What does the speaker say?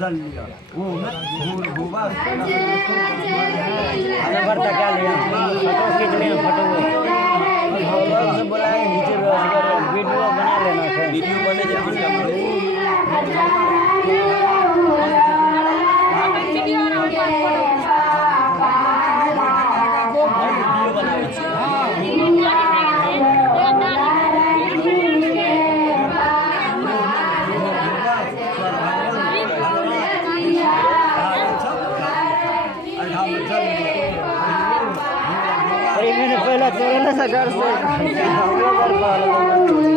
जल लिया वो भूवा करता क्या लिया फोटो खींच लिया फोटो हम लोग से बुलाए नीचे वीडियो बना लेना फिर वीडियो बने अरे मैंने पहला तोड़ना था घर से हम लोग घर पा